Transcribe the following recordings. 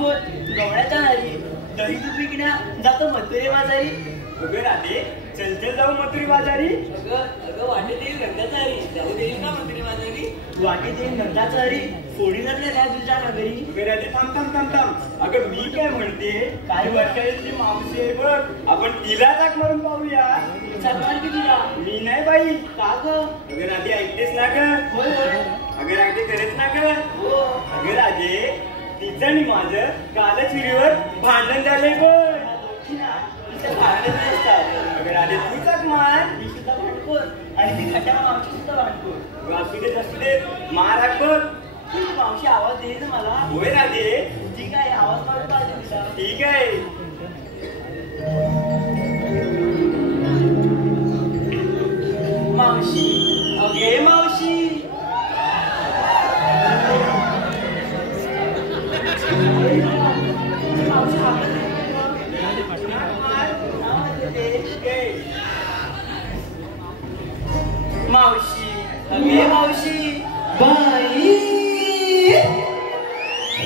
बोल गवळ्याच्या नारी दही दूध विकण्या जातो मथुरे बाजारी. अगं राधे चल चल जाऊ मथुरे बाजारी. अगं वाटेत येईल नंदाचा हरी जाऊ देईल का मथुरे बाजारी. वाटेत येईल नंदाचा हरी फोडी लागल्या त्या तुझ्या नगरी. अगं राधे थांब थांब थांब थांब. अगं मी काय म्हणते काही वर्षाची मावशी आहे बघ आपण तिला टाक मारून पाहूया. सांगणार की तुला मी नाही बाई. का ग? अगं राधे ऐकतेस ना ग. होय होय. अगं राधे करेच ना ग. हो. अगं राधे तिचं आणि माझं कालच विहिरीवर भांडण झालंय बघ. भांडण नसतात. अगं राधे तू टाक मार. मी सुद्धा भांडखोर आणि ती खट्याला मावशी सुद्धा भांडखोर. असू दे मार हाक बघ. ती मावशी आवाज देईल ना मला. होय राधे ठीक आहे आवाज मारून पाहिजे तिला. ठीक आहे. मावशी अगे मावशी मावशी मावशी अगे मावशी बाई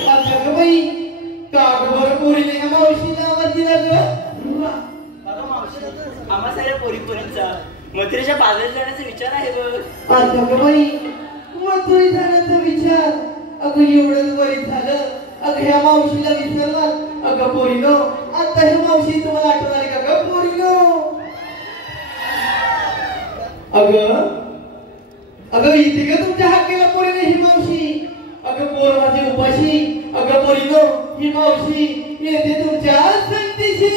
अगं बाई कागभर पोरीने का मावशीला आवाज दिला ग. अगं मावशी आम्हा सगळ्या पोरींचा मथुरेच्या बाजारात जाण्याचा विचार आहे बघ. अगं बाई मथुरी जाण्याचा विचार. अगं एवढंच बरीच झालं. अगं ह्या मावशीला विसरलात. अगं पोरीनो आता ह्या मावशी तुम्हाला आठवण आली का ग पोरीनो. अगं इथे का तुमच्या हाकेला पोरीने ही मावशी. अगं पोर माझी उपाशी. अगं पोरीनो ही मावशी येते तुमच्या संतीशी.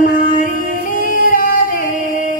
मारी रा दे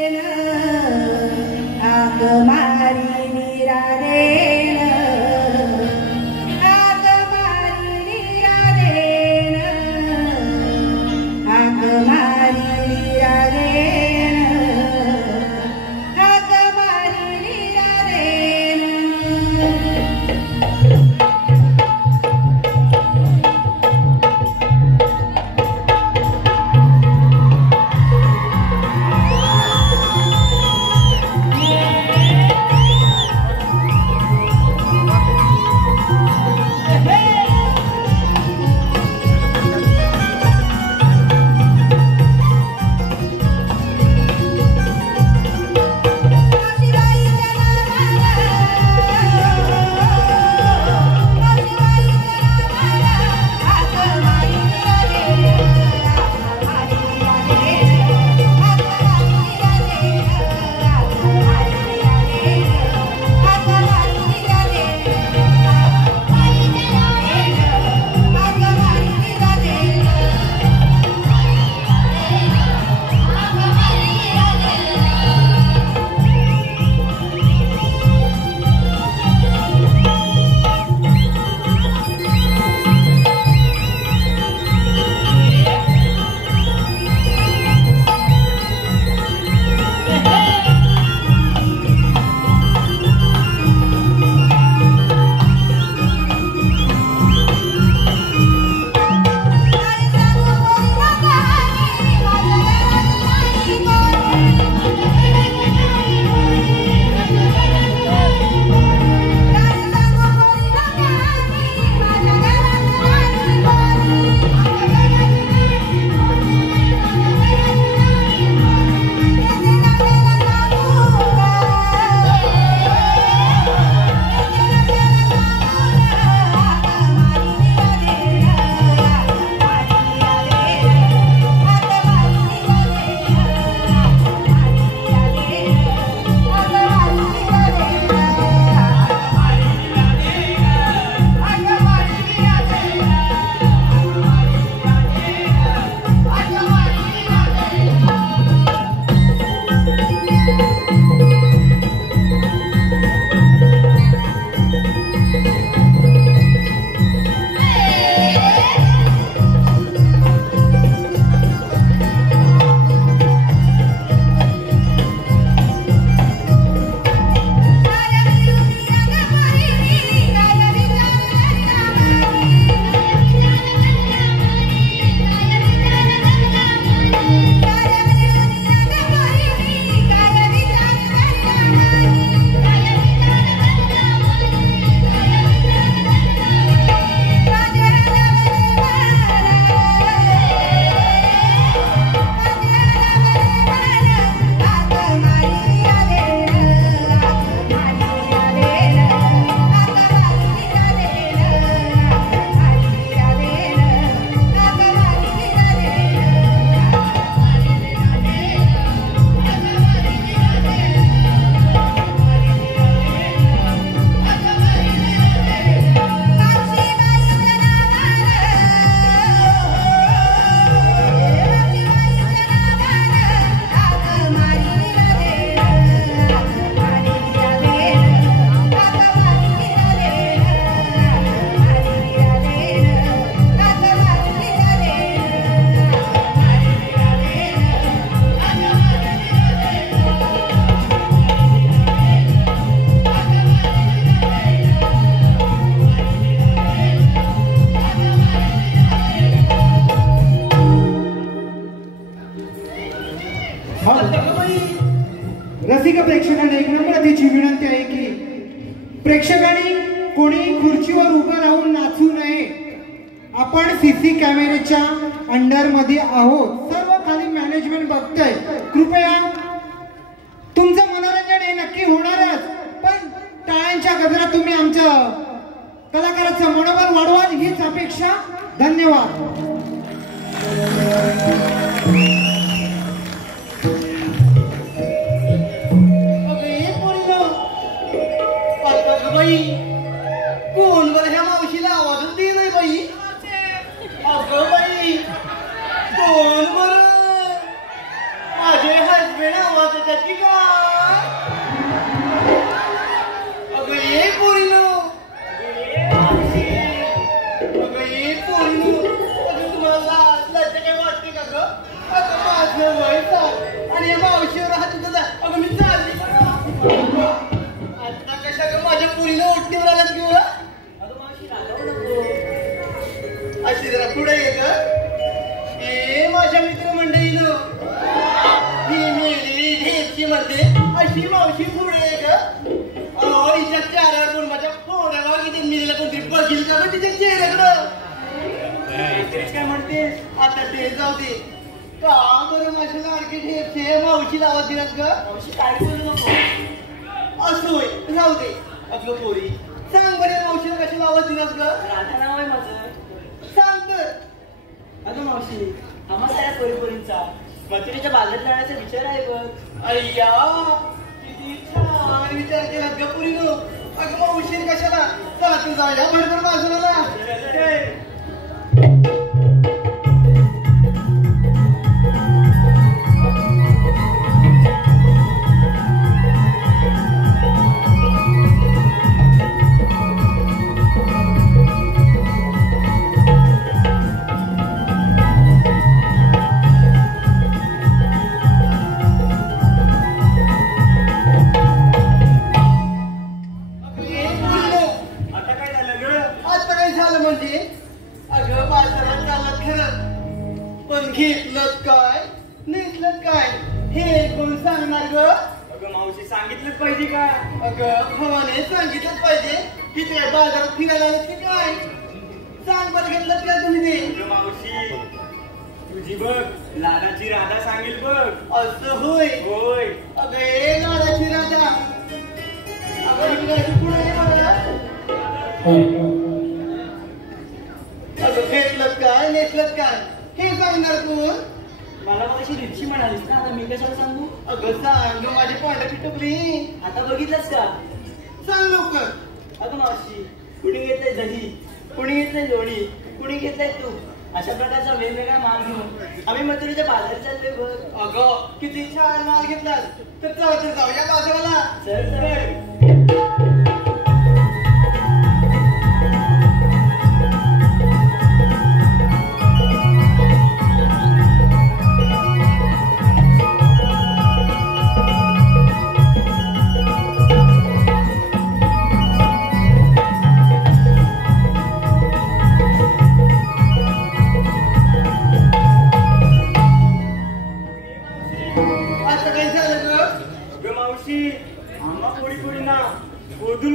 प्रेक्षकांनी कोणी खुर्चीवर उभं राहून नाचू नये. आपण सीसी कॅमेऱ्याच्या अंडर मध्ये आहोत. सर्व खाली मॅनेजमेंट बघतंय. कृपया तुमचं मनोरंजन हे नक्की होणारच, पण टाळ्यांच्या गजरात तुम्ही आमच्या कलाकाराचं मनोबल वाढवाल हीच अपेक्षा. धन्यवाद. कोण बरं ह्या मावशीला आवाजच दे नाही बाई. अगं बाई कोण बरं माझे हसबेंड आवाज येतात की काय. अगं ये पोरीनो, अगं ये पोरीनो. अगं तुम्हाला लज्जा काय वाटते का ग. अगं माझं वय सांग आणि या मावशीवर हात तुझा. अगं मी चालली आता कशा ग माझ्या पोरीनं ओट्टीवर आल्यात किंवा अशी जरा पुढे ये ग. ए माझ्या मित्रमंडळीनं ही मेली ढेपची मध्ये अशी मावशी पुढे ये ग. अहो हिच्या चारावर कोण माझ्या फोड्यावर किती मिलीला कोणतरी बघील का ग तिच्या चेहऱ्याकडं. काय म्हणतेस आता ते जाऊ दे. का बरं माझ्या लाडकी ढेपचे मावशीला आवाज दिलात ग. मावशी काय बोलू नको. असोय राहू दे. अगं पोरी सांग बरं मावशीला कशाला आवाज दिलास ग. राधा नाव आहे माझं. सांग तर. अगं मावशी आम्हा साऱ्या पोरीपोरींचा मथुरेच्या बाजारात जाण्याचा विचार आहे बघ. अय्या किती छान विचार केलात ग पोरीनो. अगं मावशी कशाला. चला तू जाऊया भरभर बाजूला. घेतलं काय नेसलं काय हे कोण सांगणार ग. अगं मावशी सांगितलंच पाहिजे का. अगं भवाने सांगितलंच पाहिजे की ते बाजारात फिरायला आले की काय. सांग बरं घेतलं का तुम्ही ते. अगं मावशी तुझी बघ लाडाची राधा सांगेल बघ. असं होय. होय. अगं ए लाडाची राधा. अगं इकडे पुढे ये बघा. अगं घेतलं काय नेसलं काय हे सांगणार कोण. मला मग अशी रिक्षी म्हणालीस ना, आता मी कशाला सांगू. अगं सांग माझी पांढरी टुकली. आता बघितलंस का. सांग लवकर. अगं मावशी कुणी घेतलंय दही, कुणी घेतलंय लोणी, कुणी घेतलंय तूप. अशा प्रकारचा वेगवेगळा माल घेऊन आम्ही मथुरेच्या बाजारात चाललोय बघ. अगं किती छान माल घेतलास. तर जाऊया बाजाराला. चल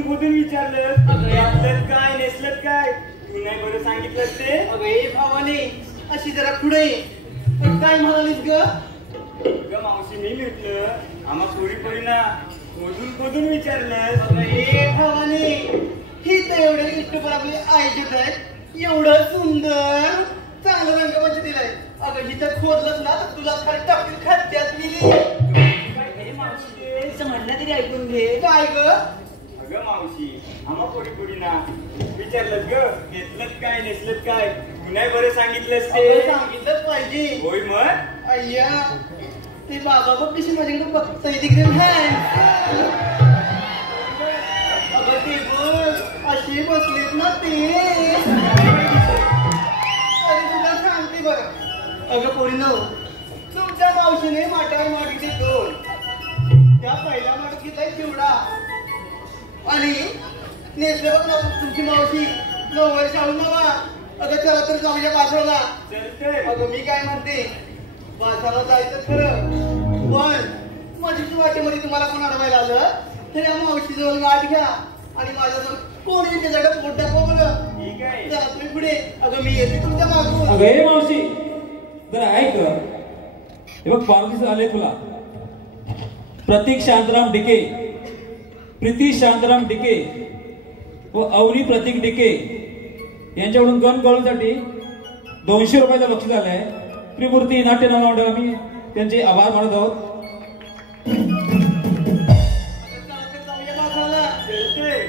खोदून विचारलं यातलं काय नेसलं काय तू नाही बरं सांगितलं ते. अगं ए भावाने अशी जरा पुढे पण काय म्हणालीस ग. ग मावशी मी म्हटलं आम्हा पोरीपोरींना खोदून विचारलं. अगं ए भावाने ही तर एवढे इष्टपर आपले आयोजित आहेत. एवढं सुंदर चांगलं रंगमंच दिलाय. अगं ही तर खोदलंच ना तर तुला खरं टाकतील खात्यात मिली. तिचं म्हणणं तरी ऐकून घे. काय ग. अगं मावशी आम्हा पोरीपोरींना विचारलं ग घेतलं काय नेसलं काय तू नाही बरं सांगितलंस ते. सांगितलंच पाहिजे. होय मग. अय्या ते बाबा बघ कशी माझ्याकडे बघताय तिकडे. अगं ते बघ अशी बसलेत ना ते. तरी तुला सांगते बरं. अगं पोरीनो तुमच्या मावशीने माठावर मागितले 2. त्या पहिल्या माठात घेतलाय चिवडा आणि नेसले बघ ना तुमची मावशी 9 वर्ष आऊन नवा. अगं चला तर जाऊया बाजाराला. अगं मी काय म्हणते बाजाराला जायचं खरं पण माझी वाटेमध्ये तुम्हाला कोण अडवायला आलं तर या मावशी जवळ गाठ घ्या आणि माझ्यासमोर कोणी त्याच्याकडे पोट दाखवा बरं. ठीक आहे. जा तुम्ही पुढे. अगं मी येते तुमच्या मागून. अगं हे मावशी जरा ऐक. हे बघ पार्टीस आले तुला. प्रतीक शांतराम डिके, प्रीती शांतराम डिके व अवनी प्रतीक डिके यांच्याकडून गन गळूसाठी 200 रुपयाचं बक्षीस आलंय. त्रिमूर्ती नाट्य मंडळ आम्ही त्यांचे आभार मानत आहोत. जाऊया मागवायला. चलतोय.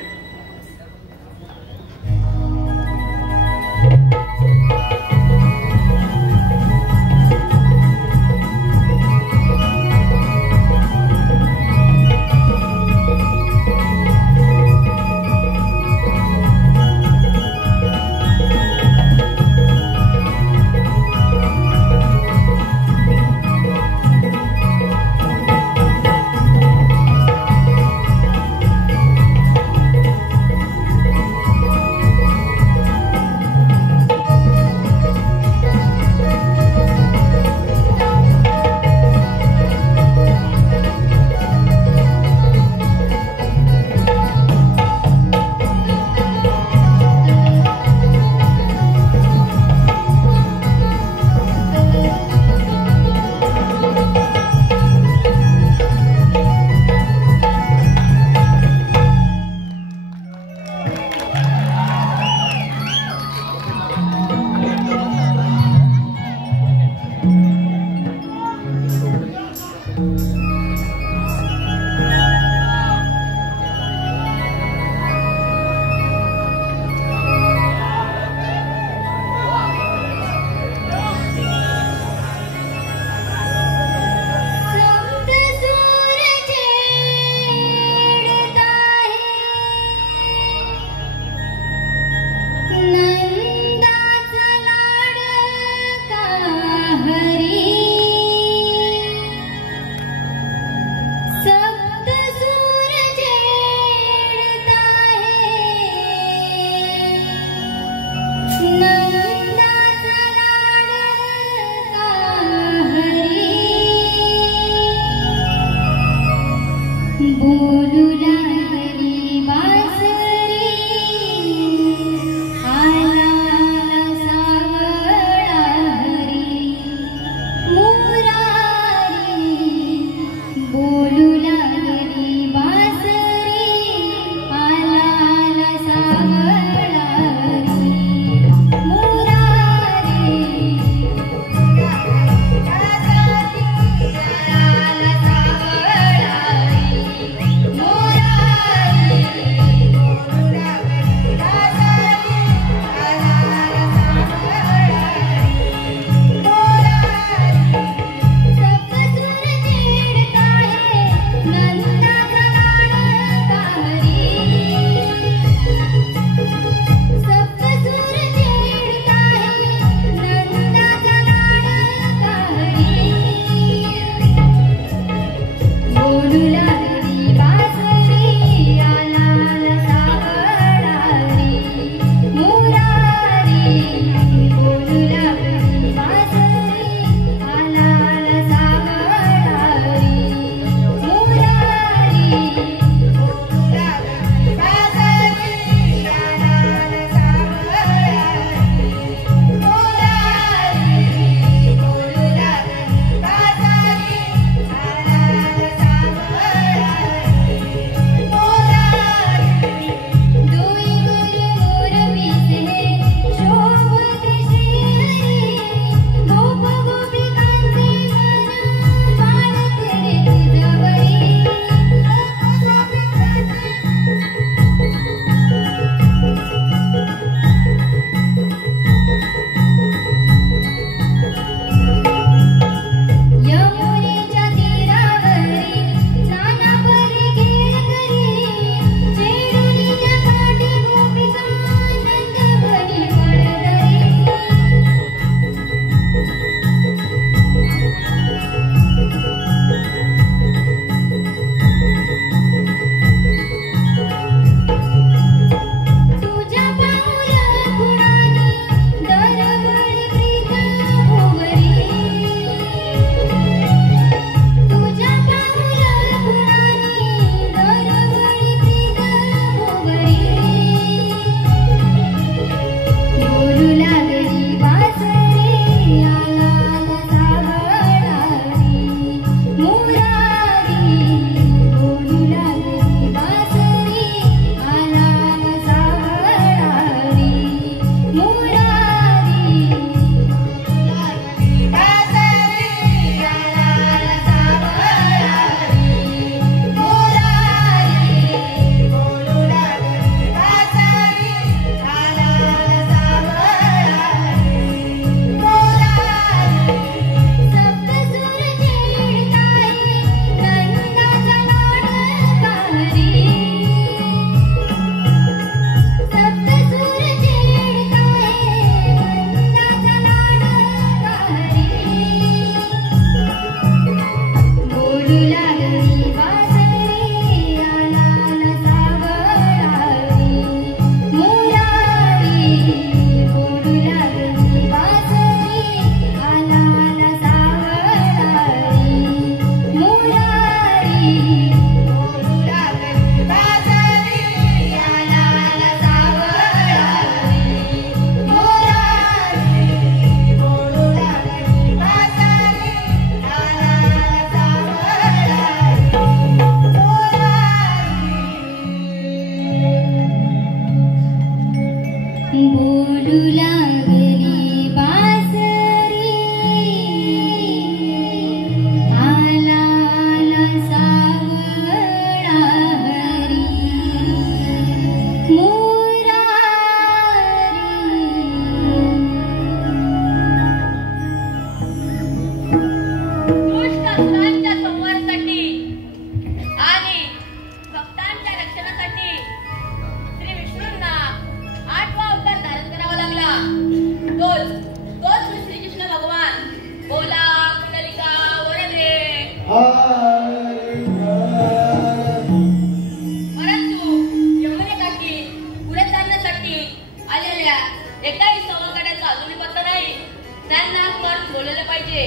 ये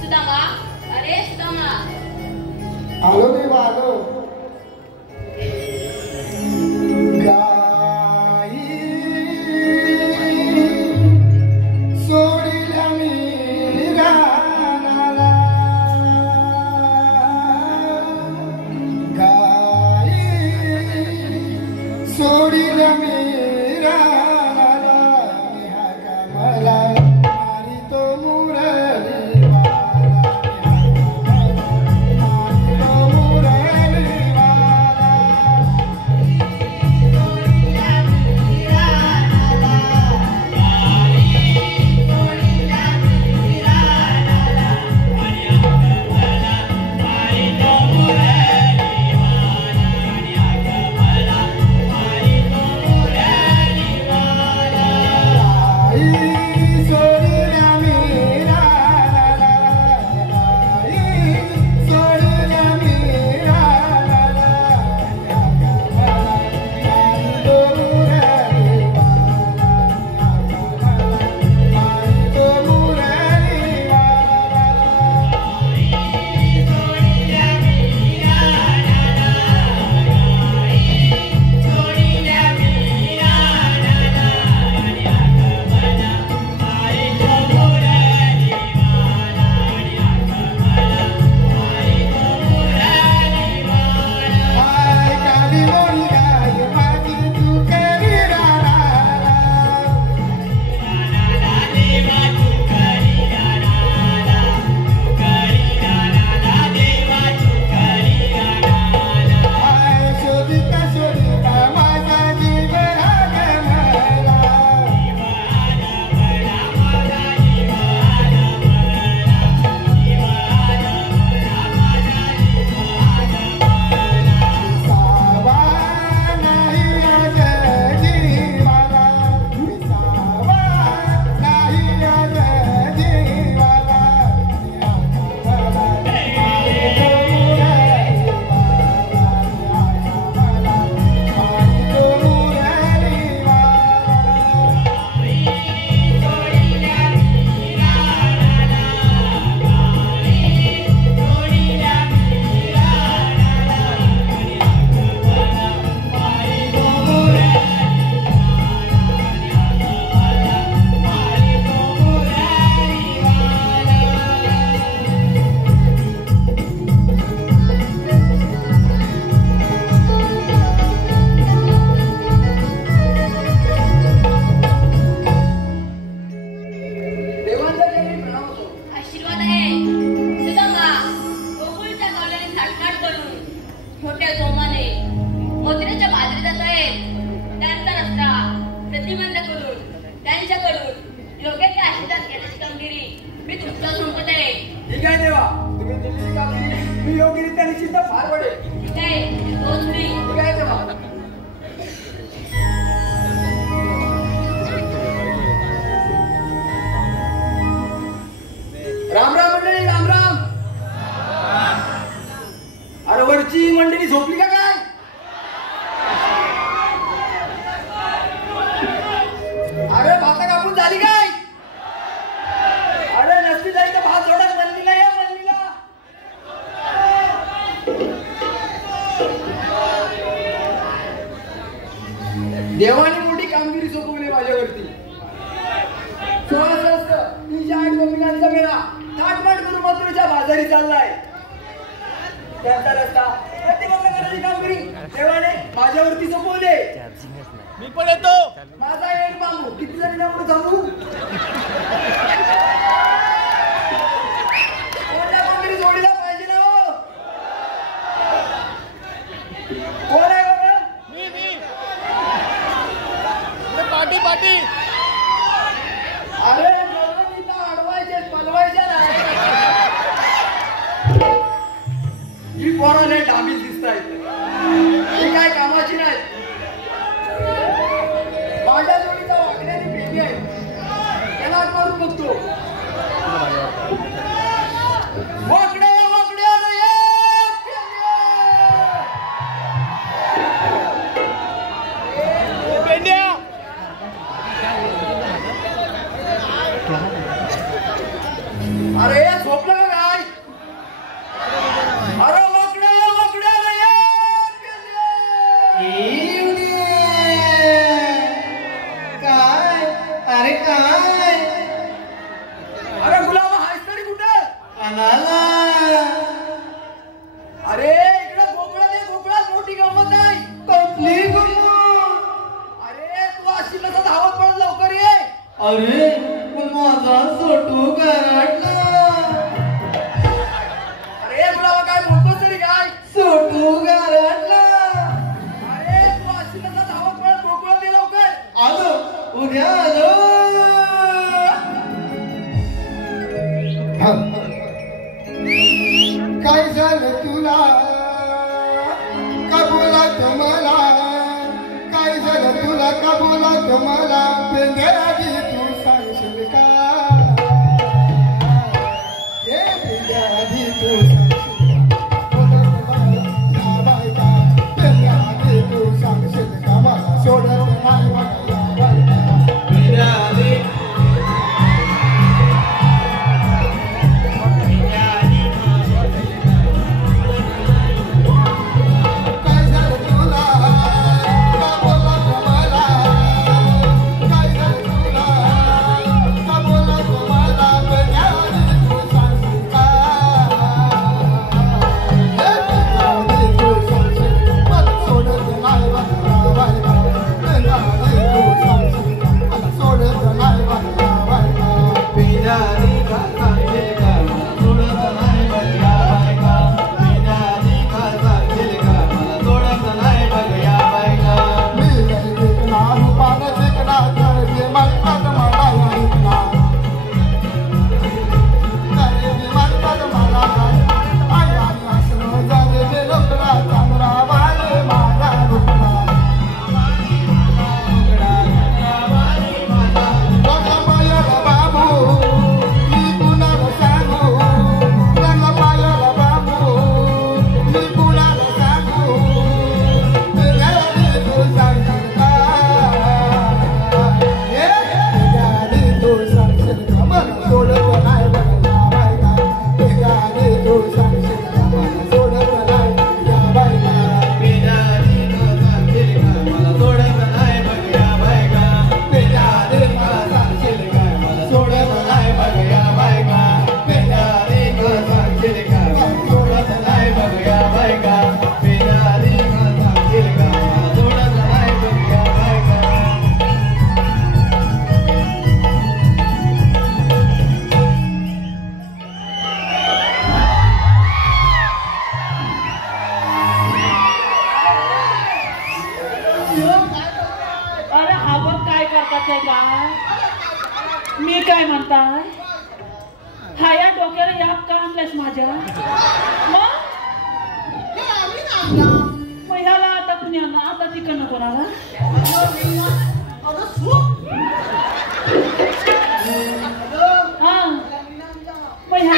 सुदामा. अरे सुदामा. आलो देवा आलो. गाई सोडिल्या मी रानाला. गाई सोडिल्या मी रानाला. हाका मला मारी तो मुरली वाला. मारी तो मुरली वाला. आशीर्वाद आहे सुदामा. गोकुळच्या कवल्याने थाटमाट करून मोठ्या जोमाने मोतिराच्या बाजरी जात आहेत. त्यांचा रस्ता प्रतिबंध करून त्यांच्याकडून योग्य त्या आशीर्वाद घेण्याची कामगिरी मी तुमच्या सोबत आहे. ठीक आहे देवा, तुम्ही दिलेली कामगिरी मी योग्यरित्या निश्चित पार पडेल. ठीक आहे, तोच मी. ठीक आहे देवा. राम राम मंडळी, राम राम. अरे वरची मंडळी झोपली का काय? अरे भाता कापून झाली काय? अरे नसती जाई तर भात जोडत मंडळीला या मंडळीला. देवाने मोठी कामगिरी सोपवली माझ्यावरती. 308 गोपिकांचा मेळा थाटमाट करून मथुरेच्या बाजारी चाललाय. त्यांचा रस्ता प्रतिबंध करण्याची कामगिरी देवाने माझ्यावरती सोपवले. मी पण येतो. माझा एक बांबू किती जणी पुढे थांबू. कोणत्या कामगिरी जोडीला पाहिजे ना हो. कोण आहे बघा. मी पाटी पाटी. अरे अडवायचे पलवायचे नाही. ही पोरं लय डाबी दिसत आहेत. ही काय कामाची नाही. माझ्या जोडीचा वागण्याची बेबी आहे. अरे झोपलं का काय? अरे वाकडे रे काय? अरे काय? अरे गुलाबा हायस तरी कुठे? अनाला अरे इकडे गोकुळात मोठी गंमत आहे. कसली गंमत? अरे तू अशी कसं धावत पडत लवकर ये. अरे पण माझा सोटू गरटला. अरे गुलाबा काय बोलतोस तरी काय? सोटू गरटला. अरे तू अशी कसं धावत पडत गोकुळात ये लवकर. आलो उद्या आलो. काय झालं तुला का बोलात मला काय झालं तुला का बोलात मला पेंद्याआधी तू सांगशील का हे पेंद्याआधी तू सांगशील का पेंद्याआधी तू सांगशील का मला सोडत नाही मी काय म्हणताय हा या डोक्याला याप का आणलास माझ्या मग ह्याला आता पुण्याला आता तिकडनं कोणाला हा मग ह्या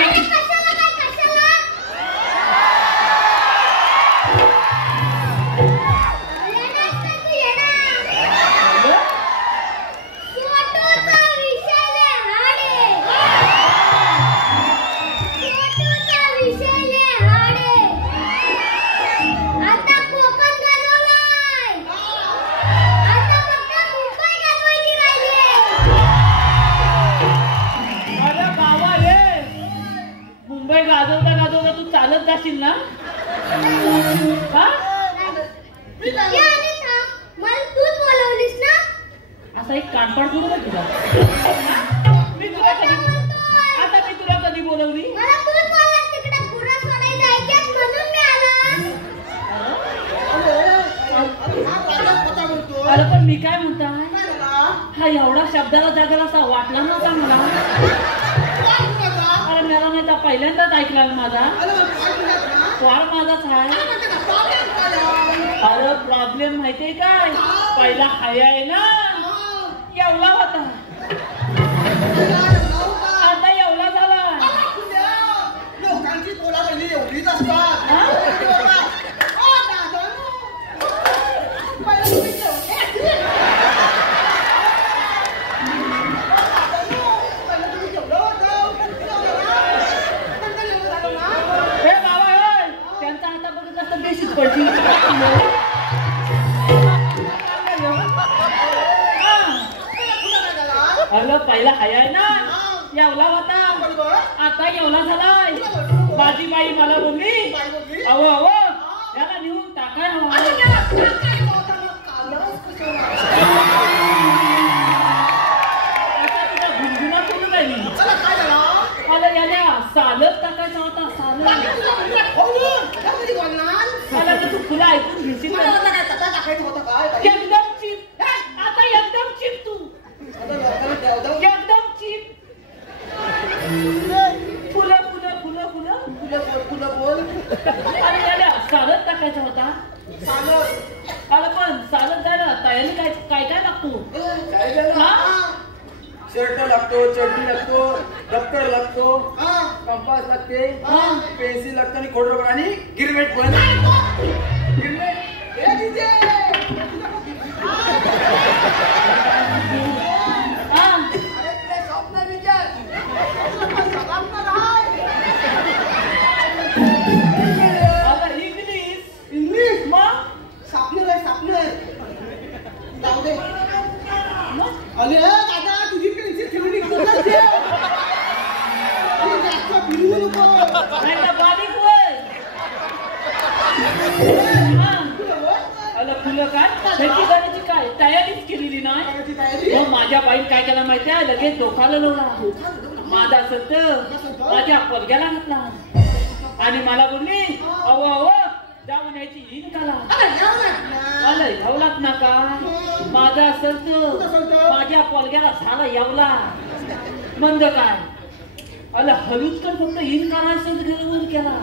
गाजवता तू चालत जाशील ना तूच बोलवलीस ना असा एक कानपाड थोडं बघ तुला मी तुला कधी बोलवली अरे पण मी काय म्हणताय हा एवढा शब्दाला जागाला असा वाटला नव्हता मला अरे मला नाही तर पहिल्यांदाच ऐकला माझा स्वार माझाच आहे अरे प्रॉब्लेम माहितीये काय पहिला हाय आहे ना एवढा होता आता एवढा झाला लोकांची तोलावली एवढीच असतात येवला होता बरोबर. आता येवला झालाय माझी बाई मला बोलली बाई बोलली? अहो अहो याला नेऊन टाकाय हवा आता तुझा गुणगुणा करून राहिली चला काय झालं मला याला सालच टाकायचा होता सालच मला तर तू तुला ऐकून घेशील ना. एकदम चिप आता एकदम चिप तू एकदम चिप फुलं फुलं फुलं फुलं बोल अरे याला सालच टाकायचा होता अरे पण सालच जायला तयारी काय काय काय लागतो हा शर्ट लागतो चड्डी लागतो दप्तर लागतो कंपास लागते पेन्सिल लागतं आणि खोड रबर आणि गिरमेट पण गिरमेट आता इंग्लिश मग सापनर आहे सापनर जाऊ दे अरे दादा तुझी पेन्सिल ठेवली कुठं ठेव अरे जास्त फिरू नको नाही तर बारीक होय अला फुलं काय त्याची करायची काय तयारीच केलेली नाही मग माझ्या बाईन काय केला माहिती आहे लगेच डोकाला लावला माझा संत माझ्या पलग्याला घातला आणि मला बोलली अहो अहो जाऊन यायची हिन काला आलं यावलाच ना का माझा संत माझ्या पलग्याला झाला यावला मंद काय अला हलूच तर फक्त हिन करायचं घेऊन केला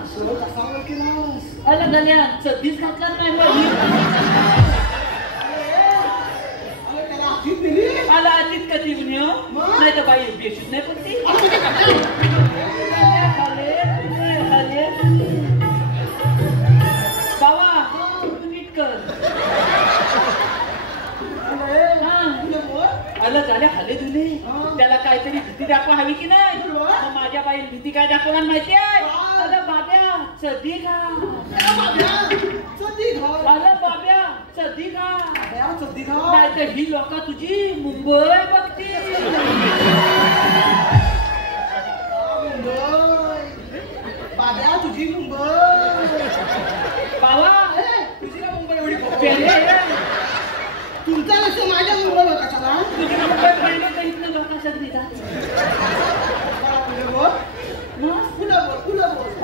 अला गल्या चड्डीच घातला नाही आला आधीच कधी नाही तर बाई बेशूच नाही पडती बाबा तू नीट कर आलं झाले हले तुले त्याला काहीतरी भीती दाखवा हवी की नाही मग माझ्या बाईला भीती काय दाखवणार माहिती आहे अलं बाब्या चड्डी घा आलं बाब्या चड्डी घा नाही तर ही लोक तुझी मुंबई बघती बाबा तुझी मुंबई बाबा तुझी ना मुंबई एवढी पेले तुमचा लक्ष माझ्या मुंबईवर कशाला तुझी मुंबई पडली तर इथलं लोक सगळी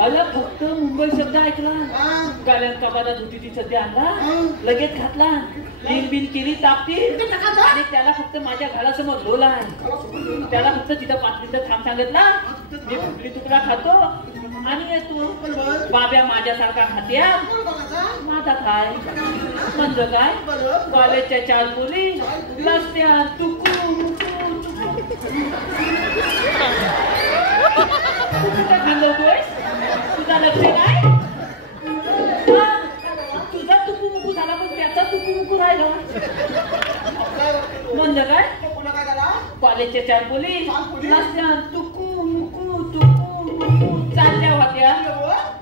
आला फक्त मुंबई शब्द ऐकला गाड्यात कबाला धुती सध्या आणला लगेच घातला बिन बिन केली तापती आणि त्याला फक्त माझ्या घरासमोर लोला आहे त्याला फक्त तिथं 5 मिनिटं थांब सांगितला मी फुटली तुकडा खातो आणि येतो बाब्या माझ्यासारखा खात्या माझा काय म्हणजे काय कॉलेजच्या 4 पोरी रस्त्यात तुकू तुझा लक्ष काय तुझा तुकू मुकू झाला पण त्याचा तुकू मुकू राहिला म्हणजे काय कॉलेजच्या 4 पोली रस्त्यात तुकू मुकू चालल्या होत्या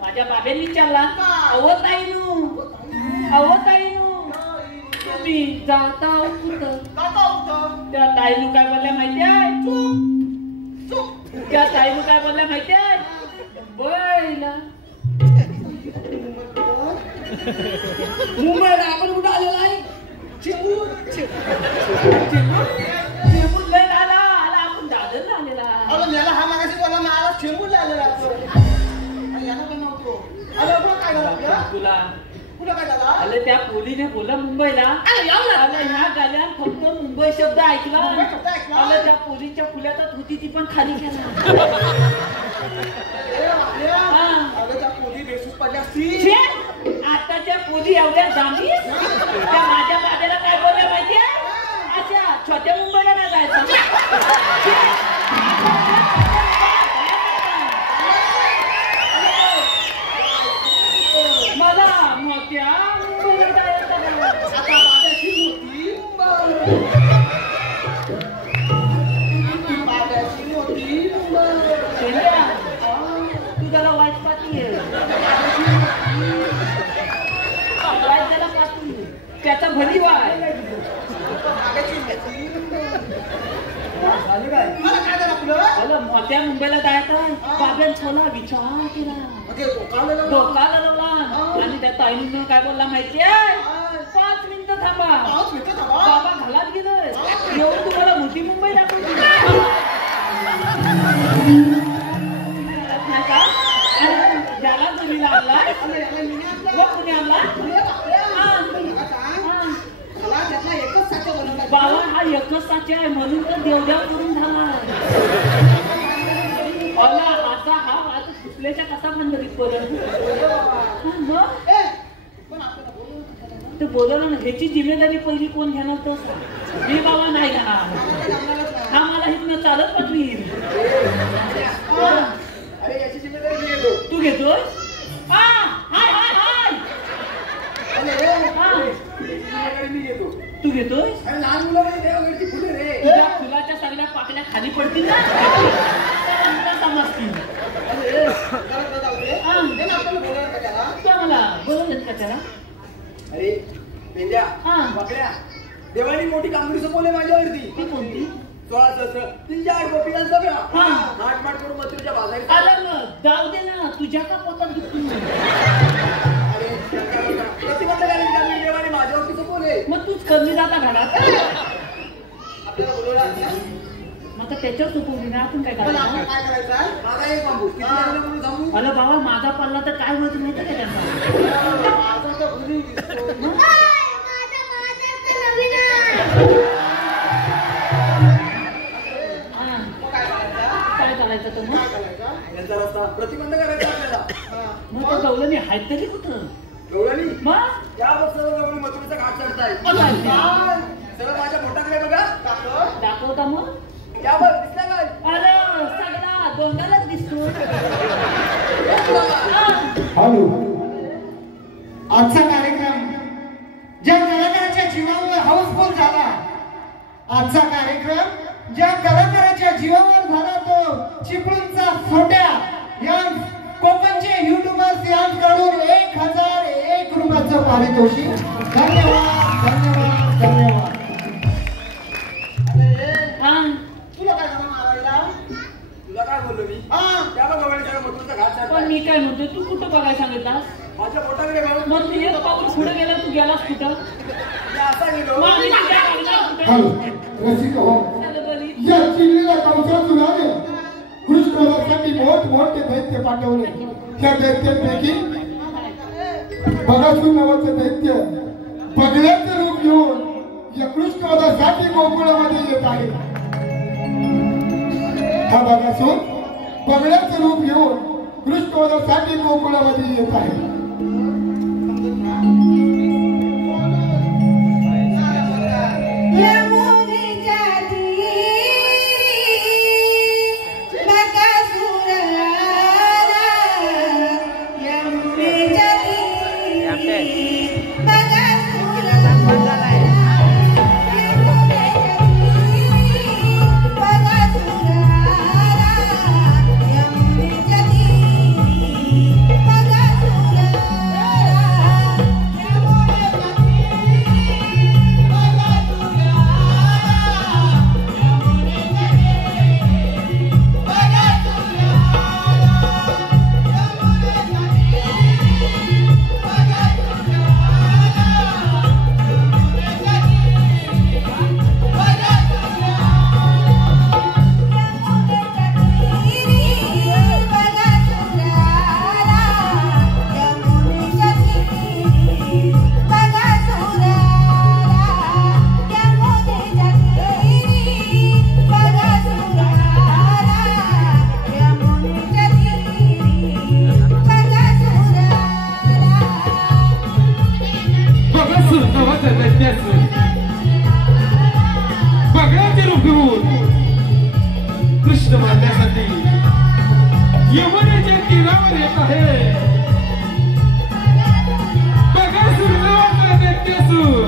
माझ्या बाब्यांनी विचारला अहो ताईनू तुम्ही जाता कुठं त्या ताईनू काय बोलल्या माहिती आहे त्या ताईनू काय बोलल्या माहिती आहे बैला मुंबईला आपण कुठं आलेला आहे चेंबूर लय आला आपण दादरला आलेला याला हा मागाशी बोला मला चेंबूरला आलेला याला पण नव्हतो काय झालं तुला कुठं काय झाला आलं त्या पोलीने बोला मुंबईला आलं ह्या गाड्यात फक्त मुंबई शब्द ऐकला आलं त्या पोलीच्या फुल्यातच होती ती पण खाली केला त्या पोली बेसूस पडल्या असतील आताच्या पोली एवढ्या जामी त्या माझ्या बाब्याला काय बोलल्या माहितीये अच्छा छोट्या मुंबईला नाही जायचं मला मोठ्या मुंबईला जायचं आता बाब्याची मोठी तू त्याला वाईट पाठी वाईट त्याला पाठी त्याचा भली वाय मला काय झालं आपलं होत्या मुंबईला जायचं बाबेन थोडा विचार केला धोका लावला आणि त्या ताईनं काय बोलला माहितीये 5 मिनिटं थांबा बाबा घालात गेलोय येऊन तुम्हाला मोठी मुंबई दाखवली ज्याला तुम्ही लागला कुणी आणला बाबा हा एकच साचे आहे म्हणून तर देवदेव करून झाला असा हा आता सुटल्याच्या कसा पंढरीत ते बोलवलं ना ह्याची जिम्मेदारी पहिली कोण घेणार तर मी बाबा नाही घेणार हा मला इथनं चालत पाठवील तू घेतोय तू घेतोय लहान मुलं फुले रे तुझ्या फुलाच्या सगळ्या पाकळ्या खाली पडतील ना समजतील मला बोलवलं का त्याला अरे पेंड्या बकऱ्या देवानी मोठी कामगिरी सोपवली माझ्यावरती ती कोणती 16 तीनच्या 8 गोपीला सगळं माट करून मथुरेच्या बाजारी जाऊ दे ना तुझ्या का पोटात दुखतो अरे प्रतिबंधकांनी कामगिरी देवानी माझ्यावरती सोपवले मग तूच कमी जाता घरात आपल्याला बोलवलं मग आता त्याच्यावर सोपवली ना आपण काय करायचं काय करायचं माझा एक बांबू किती लागलं म्हणून सांगू अरे बाबा माझा पडला तर काय होत माहिती का त्यांना माझा तर घरी दिसतो काय करायचं तर मग यांचा रस्ता प्रतिबंध करायचा आपल्याला मग तो गवलनी आहेत तरी कुठं गवळणी मग या बसल्यावर मथुरेचा घाट चढताय सगळं माझ्या पोटाकडे बघा दाखवता मग या बघ दिसला काय अरे सगळा दोंडालाच दिसतो हॅलो आजचा कार्यक्रम ज्या कलाकाराच्या जीवावर हाऊसफुल झाला आजचा कार्यक्रम ज्या कलाकाराच्या जीवावर झाला तो चिपळूणचा सोट्या या कोकणचे युट्यूबर्स यांकडून 1001 रुपयाचं पारितोषिक धन्यवाद धन्यवाद धन्यवाद तुला काय झालं मारायला तुला काय बोललो मी त्या बघ गवळणीच्या मथुरेचा घाट पण चढताय मी काय म्हणतो तू कुठं बघायला सांगितलास माझ्या पोटाकडे बघ मग तू एक पाऊल पुढे गेला तू गेलास कुठं मी असा गेलो मग आम्ही तुझ्या गाडीला कुठं? हॅलो रसिक हो चल बरी. या चिडलेल्या कंसासुराने कृष्णवधासाठी मोठमोठे दैत्य पाठवले त्या दैत्यांपैकी बगासूर नावाचं दैत्य बगड्याचं रूप घेऊन या कृष्णवधासाठी गोकुळामध्ये येत आहे हा बगासूर बगड्याचं रूप घेऊन कृष्णवधासाठी गोकुळामध्ये येत आहे कृष्ण मारण्यासाठी यमुनेच्या तीरावर येत आहे बगासूर नावाचा दैत्यासूर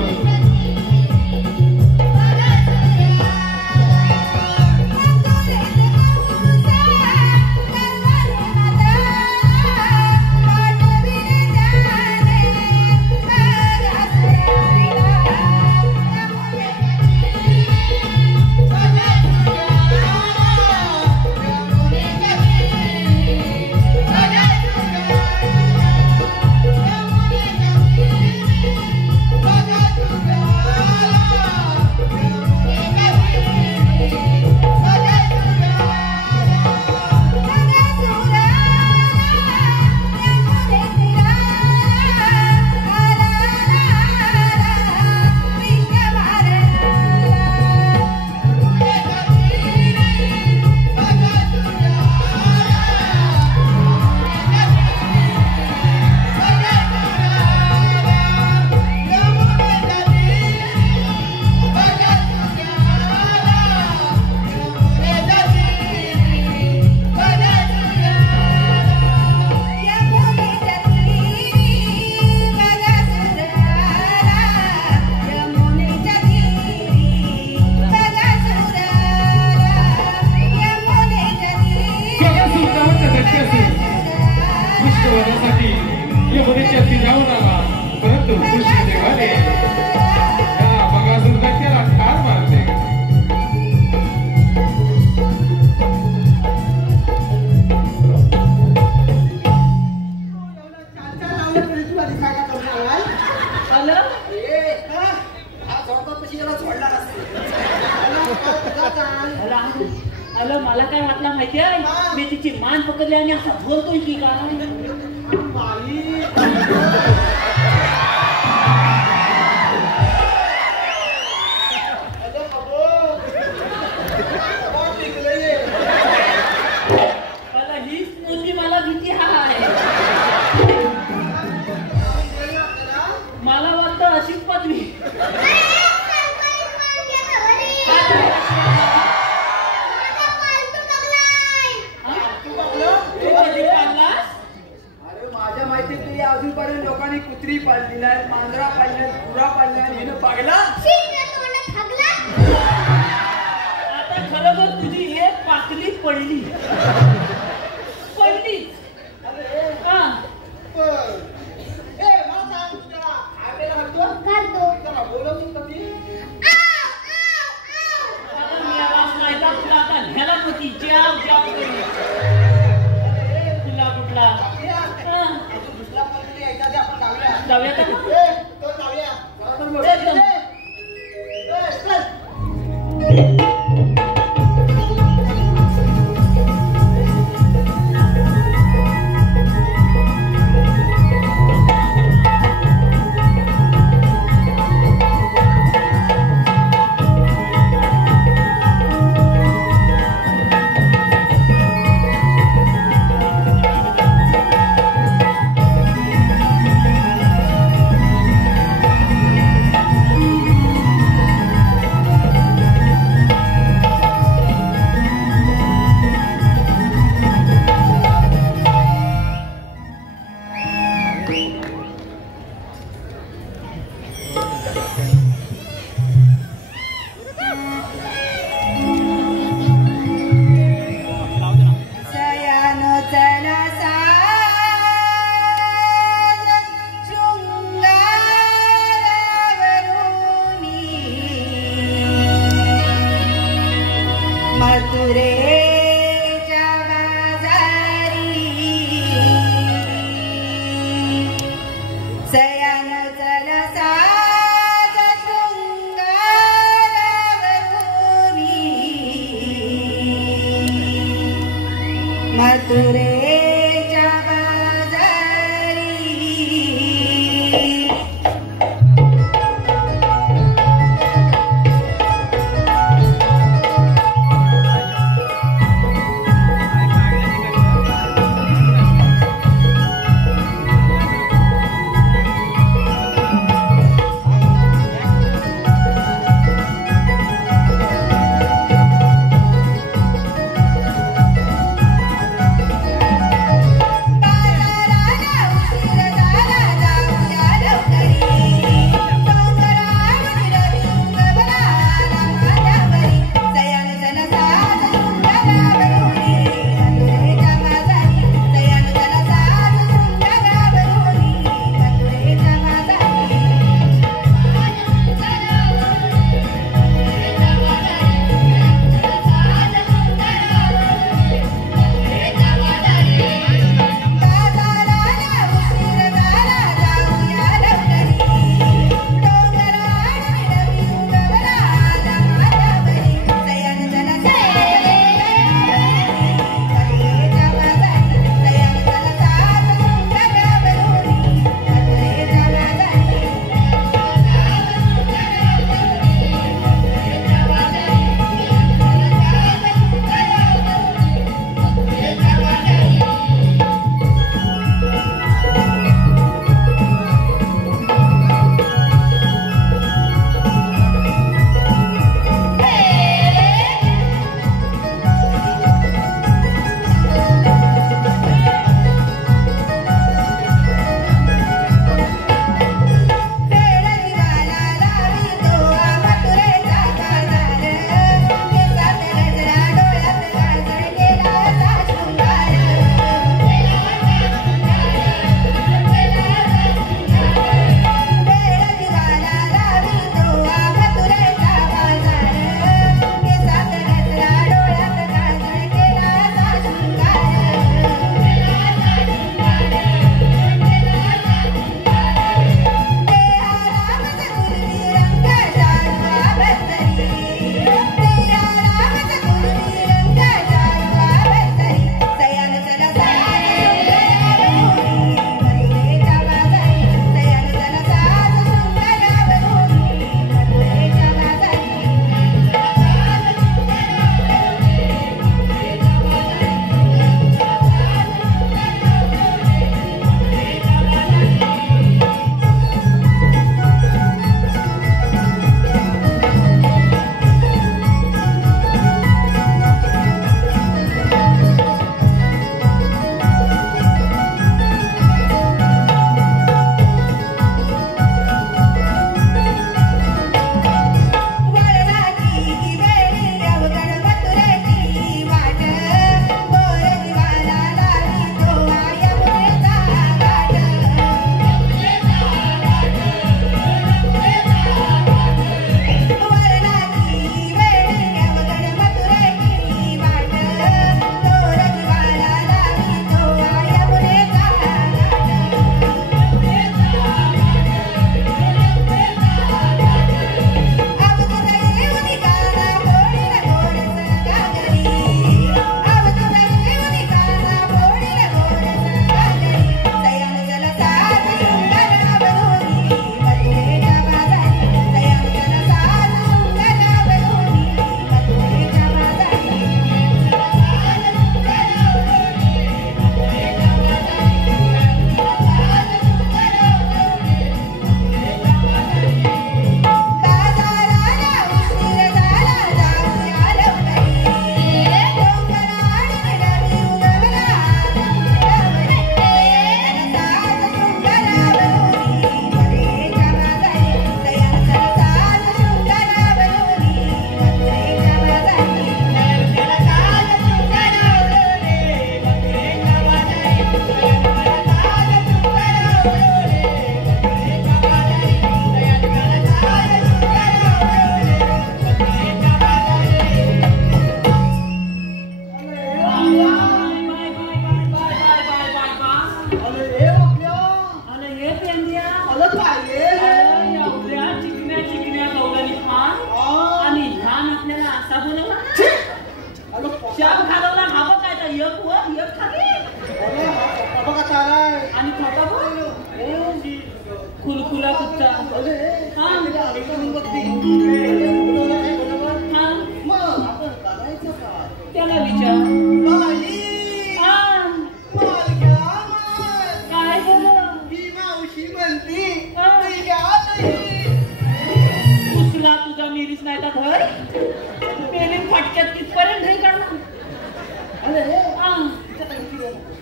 मी तिची मान पकडली आणि असा बोलतोय की काय मला हीच मुलगी मला भीती आहे मला वाटतं अशीच पदवी अरे माझ्या माहितीत अजूनपर्यंत लोकांनी कुत्री पाळली नाही मांजरा पाळल्या गुरा पाळल्या आणि हिनं पागला आता खरोखर तुझी एक पाकली पडली पडलीच हा ह्याला पती जाव जाव करू तुला कुठला जाऊया का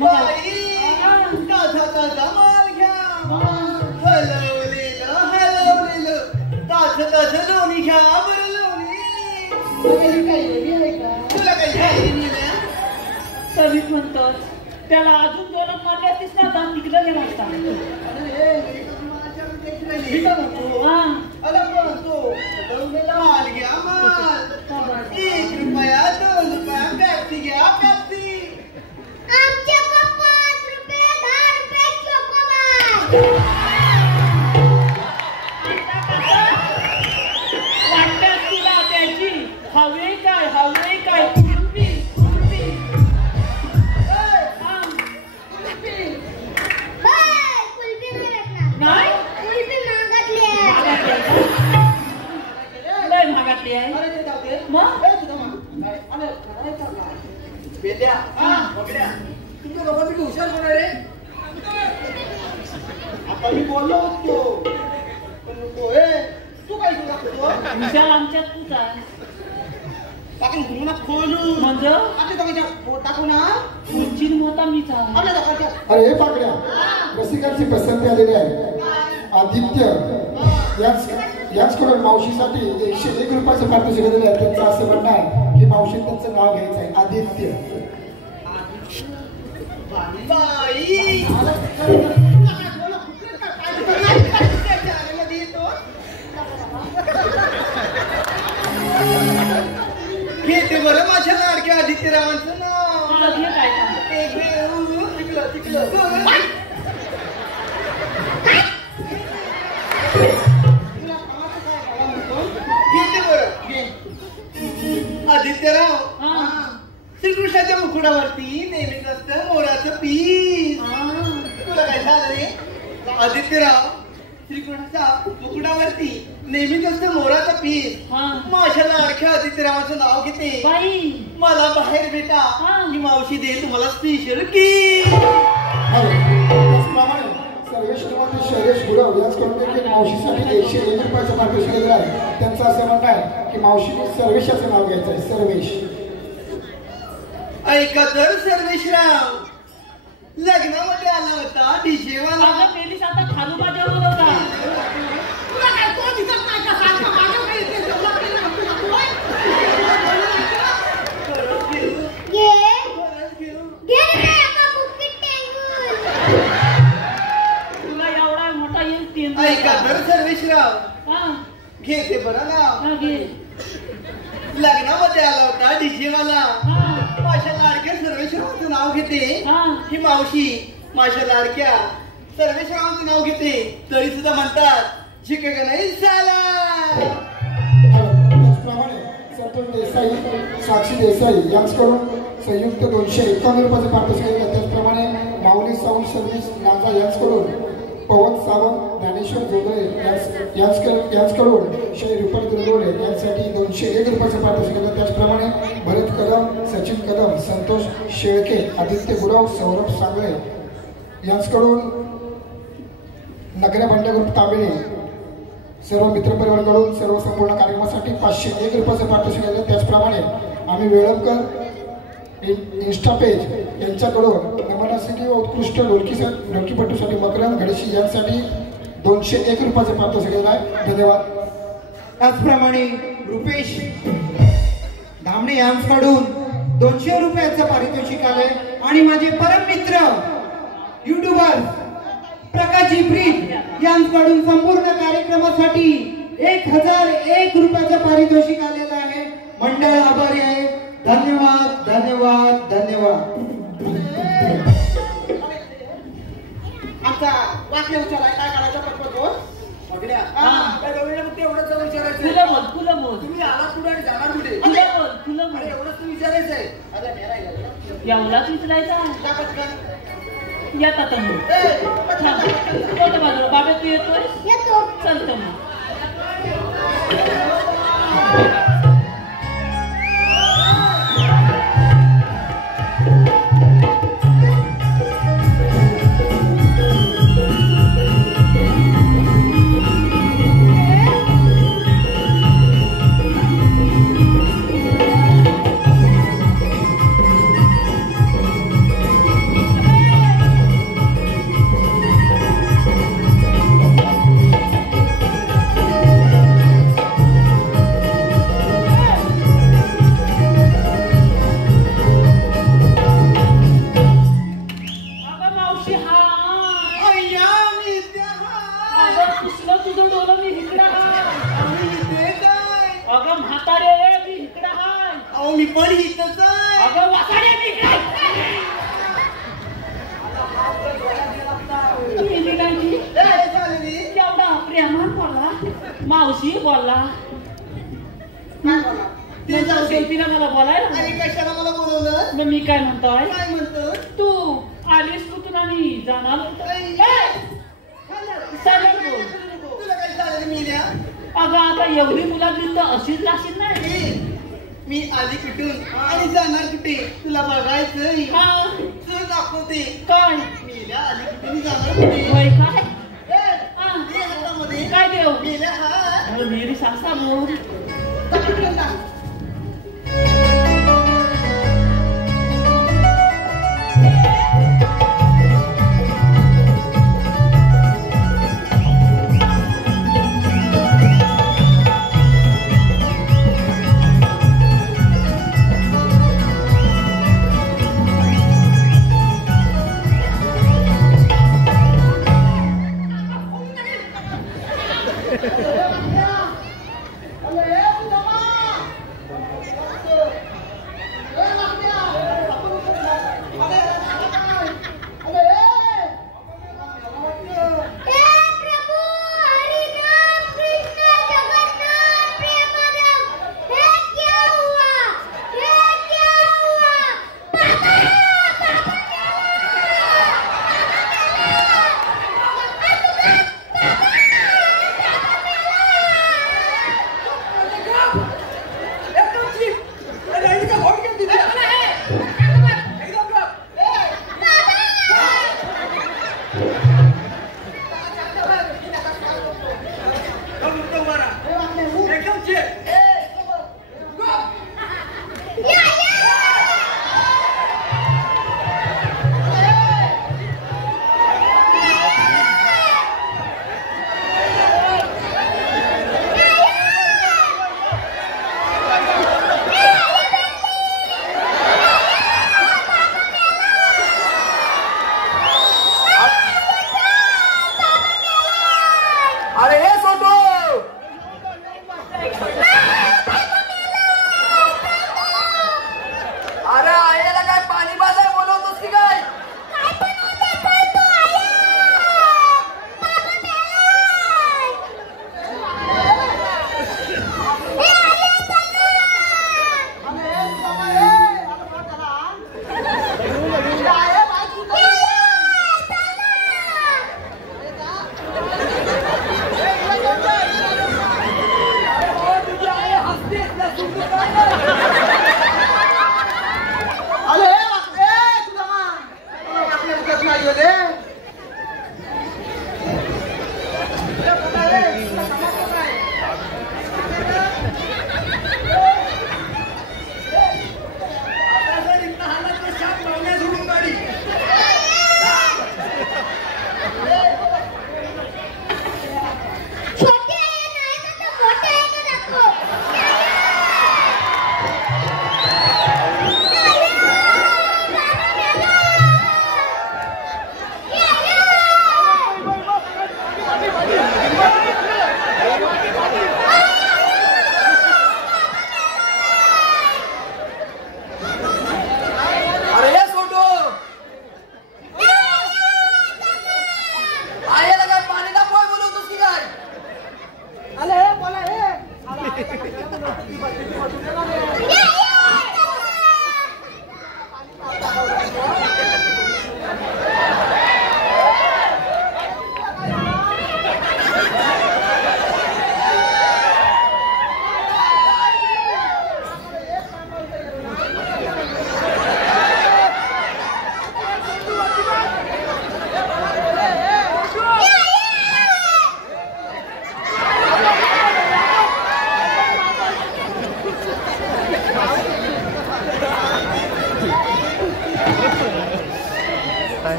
बाई ताजा ताजा माल घ्या हलवलेलं ताजं लोणी घ्या बरं लोणी तुला काही खायला मिळालं तरीच म्हणतोस त्याला अजून 2 मारले असतीस ना दाम निघलं गेला असता माल घ्या माल 1 रुपया 2 रुपया पॅप्सी घ्या पॅप्सी आमच्या 5 रुपये 10 रुपये चोकोबार वाटत तुला त्याची हवे काय कुल्फी नाही लय महागातली आहे मग बेट्या बघड्या तुमच्या दोघांपैकी हुशार कोण आहे रे आता मी बोललो होतो तू काय करतो विचार आमच्यात तूच आहे टाकून घुमून खोलू म्हणजे आपल्या दोघांच्या टाकू ना उंचीन मोठा मीच आहे आपल्या दोघांच्या अरे हे पाकड्या रसिकांची पसंती आलेली आहे आदित्य याचकडून मावशीसाठी 101 रुपयाचं पारितोषिक दिलेलं आहे. त्यांचं असं म्हणणं आहे की मावशी त्यांचं नाव घ्यायचं आहे आदित्य. बाई घेते बरं माझ्या लाडक्या आदित्यरावांचं नाव घेते बरं आदित्यराव श्रीकृष्णाच्या मुकुडावरती नेहमीच असतं मोराचं पीस तुला काय झालं रे आदित्यराव श्रीकृष्णाच्या मुकुडावरती नेहमीच असतं मोराचं पीस माझ्या लाडक्या आदित्यरावाचं नाव घेते मला बाहेर भेटा ही मावशी दे तुम्हाला स्पेशल की शैलेश गुरव याचकडून देखील मावशीसाठी 101 रुपयाचं पारितोषिक दिलेलं आहे. त्यांचं असं म्हणणं आहे की मावशीने सर्वेशाचं नाव घ्यायचं आहे सर्वेश. ऐका तर सर्वेशराव लग्नामध्ये आला होता डीजे वाला पेलीस आता खालू माझ्या होता ऐका तर सर्वेशराव घेते बरं नाव लग्नामध्ये आला होता डीजे वाला माझ्या लाडक्या सर्वेशरावांचं नाव घेते ही मावशी माझ्या लाडक्या सर्वेशरावांचं नाव घेते तरी सुद्धा म्हणतात शिके का नाही झाला. त्याचप्रमाणे संतोष देसाई साक्षी देसाई यांच्याकडून संयुक्त 251 रुपयाचं पारितोषिक दिलं. त्याचप्रमाणे माऊली साऊंड सर्व्हिस नाचा यांच्याकडून पवन सावंत ज्ञानेश्वर जोगळे यांच्याकडून 100 रुपये दुर्गवले यांसाठी 201 रुपयाचं पारितोषिक दिलं. त्याचप्रमाणे भरत कदम सचिन कदम संतोष शेळके आदित्य गुरव सौरभ सांगळे यांच्याकडून नगऱ्या बंड ग्रुप तांबेळे सर्व मित्रपरिवाराकडून सर्व संपूर्ण कार्यक्रमासाठी 501 रुपयाचं पारितोषिक दिलं. त्याचप्रमाणे आम्ही वेळमकर इंस्टा पेज यांच्याकडून नमनासाठी व उत्कृष्ट ढोलकीपट्टूसाठी मकरंद घडशी यांसाठी 201 रुपयाचं पारितोषिक दिलं आहे. धन्यवाद. त्याचप्रमाणे रुपेश धामणे यांच्याकडून 200 रुपयाचं पारितोषिक आलंय आणि माझे परम मित्र युट्यूबर प्रकाशजी ब्रीज यांच्याकडून संपूर्ण कार्यक्रमासाठी 1001 रुपयाचं पारितोषिक आलेलं आहे. मंडळ आभारी आहे. धन्यवाद धन्यवाद धन्यवाद. आमचा वाक्य विचाराय काय करायचं पटपट बोल एवढंच विचारायचं तुम्ही आला कुठे आणि जाणार कुठे एवढंच तू विचारायचं आहे एवढाच विचारायचा येतात बाबा तू येतोय चालतं मग असेल तिला मला बोलायला. अरे कशाला मला बोलवलं? मग मी काय म्हणतोय? काय म्हणतो? तू आलीस कुठून आणि जाणार सरळ बोल. तुला काय झालं मेल्या? अगं आता एवढी मुलांनी तर अशीच लाशील नाही. मी आली कुठून आणि जाणार कुठे तुला बघायचंय. चल दाखवते. काय मेल्या आली कुठे जाणार कुठे? होय काय हातामध्ये काय देव मेल्या हा मेरी सासा बोल.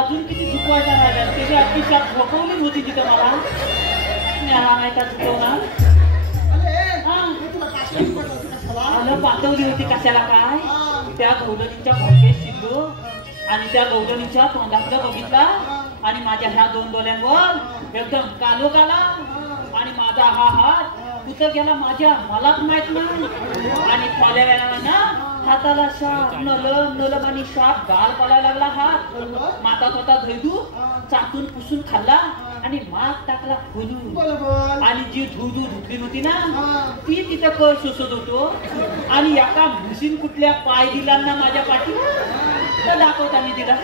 अजून किती चुकवायचा राहिला त्याची अतिशय झोपवली होती तिथं मला हा नाही का चुकवणार आलं पाठवली होती कशाला काय त्या गौडणीच्या भोकेत शिरलो आणि त्या गौडणीच्या तोंडाकडे बघितला आणि माझ्या ह्या दोन डोळ्यांवर एकदम कालोकाला आणि माझा हा हात कुठं गेला माझ्या मलाच माहित नाही आणि थोड्या वेळाला ना हाताला शाप नलम आणि शाप गाल पडायला लागला हात माता स्वतः धैदू चाटून पुसून खाल्ला आणि माग टाकला खोलून आणि जी धुदू धुतली होती ना ती तिथं कळ सोसत होतो आणि एका म्हशीन कुठल्या पाय दिला ना माझ्या पाठी तर दाखवता मी तिला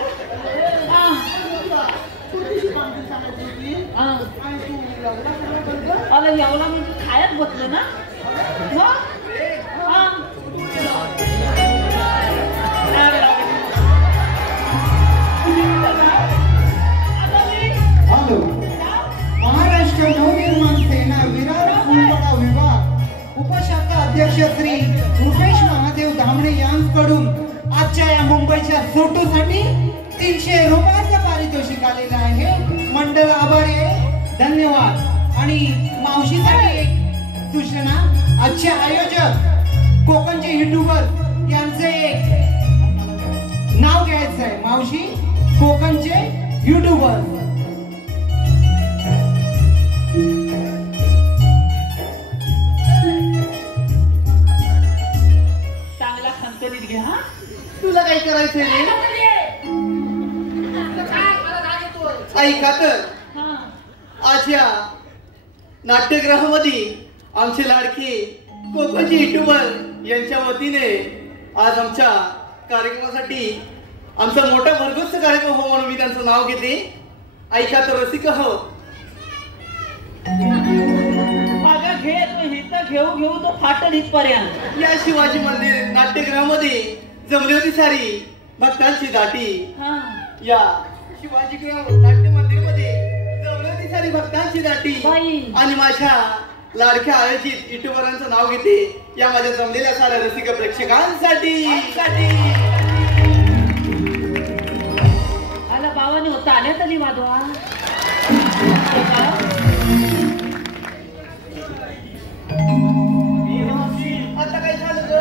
अरे एवढा म्हणजे खायच बसलो ना हॅलो महाराष्ट्र नवनिर्माण सेना विरार फुलवाडा विभाग उपशाखा अध्यक्ष श्री रुपेश महादेव धामणे यांकडून आजच्या या मुंबईच्या फोटोसाठी 300 रुपयाचं पारितोषिक आलेलं आहे. मंडळ आभारी आहे, धन्यवाद. आणि मावशीसाठी एक सूचना, आजचे आयोजक कोकणचे युट्यूबर यांचे एक नाव घ्यायचं आहे. मावशी कोकणचे युट्यूबर चांगला खंतरीत घ्या. तुला काय करायचंय ऐका तर आज या नाट्यगृहामध्ये आमचे लाडके कोकणचे युट्यूबर यांच्या वतीने आज आमच्या कार्यक्रमासाठी आमचा मोठा भरघोस कार्यक्रम हो म्हणून मी त्यांचं नाव घेते. ऐका तर रसिक हो. घेऊ घेऊ तो फाटल इथपर्यंत या शिवाजी मंदिर नाट्यगृहामध्ये जमली होती सारी भक्तांची दाटी. या शिवाजी नाट्य मंदिर मध्ये जमली होती सारी भक्तांची दाटी आणि माझ्या लाडक्या आयोजित युट्यूबरांचं नाव घेते या माझ्या जमलेल्या साऱ्या रसिक प्रेक्षकांसाठी. आला बाबाने होता आल्या तरी माधवा आता काय झालं ग?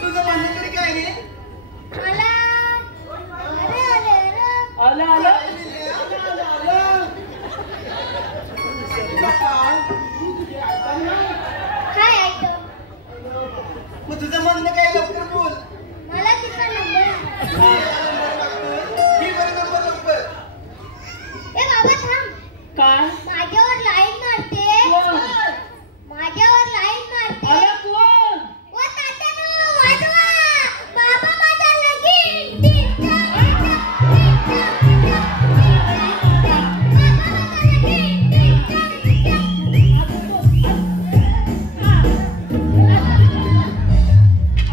तुझं म्हणणं तरी काय रे? मग तुझं म्हणणं काय लवकर बोल. मला तिचा नंबर लवकर. ए बाबा थांब. काय माझ्यावर लाईन मारते. माझ्यावर लाईन मारते. अरे कोण? ओ तात्यानो वाजवा. बाबा माझा लगीन.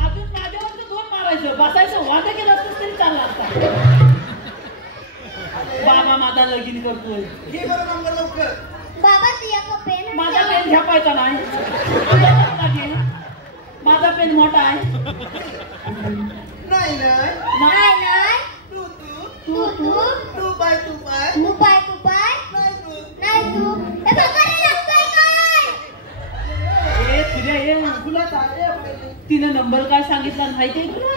अजून माझ्यावर दोन मारायचं बसायचं वादा केलं असतं तरी चालला असता. बाबा माझा लगीन करतोय. घे बरं नंबर लवकर. बाबा तुझ्या का पेन माझा पेन झेपायचा नाही. माझा पेन मोठा आहे. नाही नाही नाही तू तू तू तू तू बाय तू बाय तू पाय तू पाय नाही तू नाही तू ए बाबा रे लागतोय काय? ए तुझ्या ये तुला चालले तिनं नंबर काय सांगितला माहितीये तुला?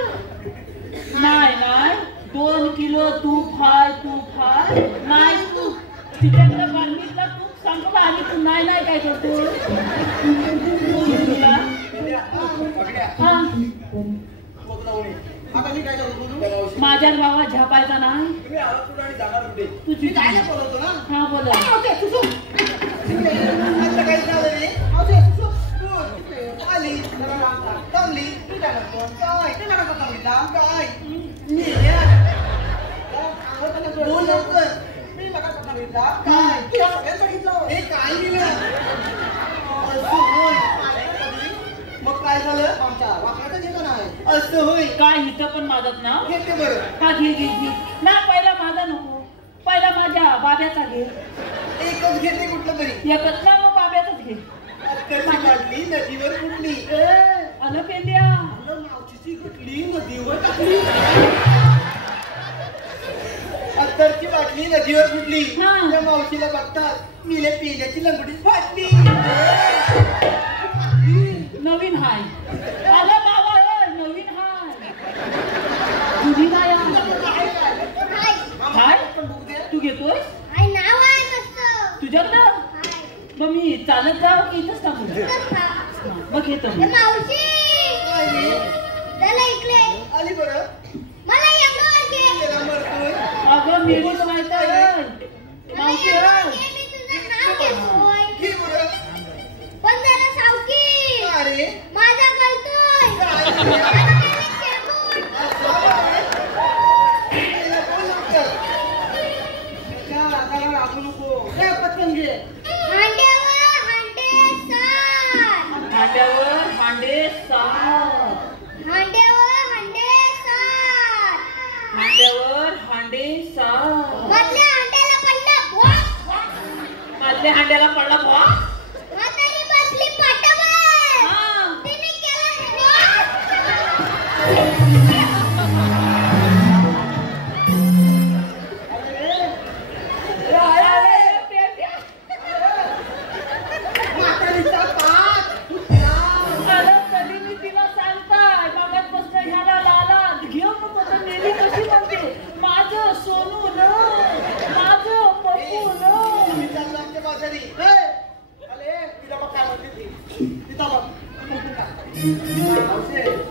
नाही नाही 2 किलो तूप हाय नाही तू तिच्याकडे बांधीतला तूप सांगतो का आणि तू नाही नाही काय करतो हा आता मी काय करतो माझ्या बाबा झपायचा नाही तुम्ही आलात कुठे आणि जाणार कुठे तुझी काय नाही बोलवतो ना हा बोला आता काही झालं रे आली थांबली तू काय करतो काय ते नका थांबली लांब काय बोल लवकर मी नका थांबली लांब काय तू सगळ्यात बघितलं हे काय दिलं मग काय झालं आमच्या वाकड्याचं घेतो नाही असं होय काय इथं पण माझंच नाव घेते बरं हा घे घे घे ना पहिला माझा नको पहिला माझ्या बाब्याचा घे एकच घेते कुठलं तरी एकच ना मग बाब्याचाच घे अत्तरची बाटली नदीवर फुटली आलं पेंद्या मावशीची कुठली नदीवर टाकली अत्तरची बाटली नदीवर फुटली त्या मावशीला बघतात मिले पेंद्याची लंगडी फाटली नवीन हाय आलं बाबा नवीन हाय जुनी नाही हाय तू घेतोय तुझ्याकडं मग मी चालत जाऊ की इथंच टाकू मग येतो आली बरं अगं मेरीच माहित आहे मावशी अरे माझा करतोय लागू नको पटकन घे हांड्यावर हांडे सात हांड्यावर हांडे सात हांड्यावर हांडे सात मधल्या हांड्याला पडला बुवा मधल्या हांड्याला पडला बुवा म्हातारी बसली पाटावर तिने केला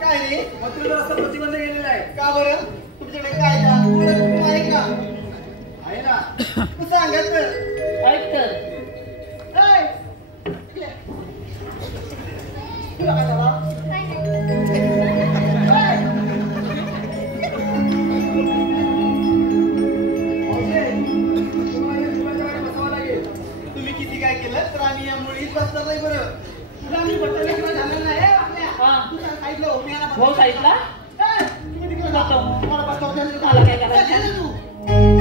काय रे मग तुला रस्ता प्रतिबंध केलेला आहे का बरं तुमच्याकडे कायदा आहे का आहे ना तू सांगत ऐक तर तुला काय झाला तुम्ही किती काय केलं तर आम्ही या मुळीच बसणार नाही बरं तुला आम्ही बसल्याशिवाय झालं नाही भाऊ साईडला मला काय करायचं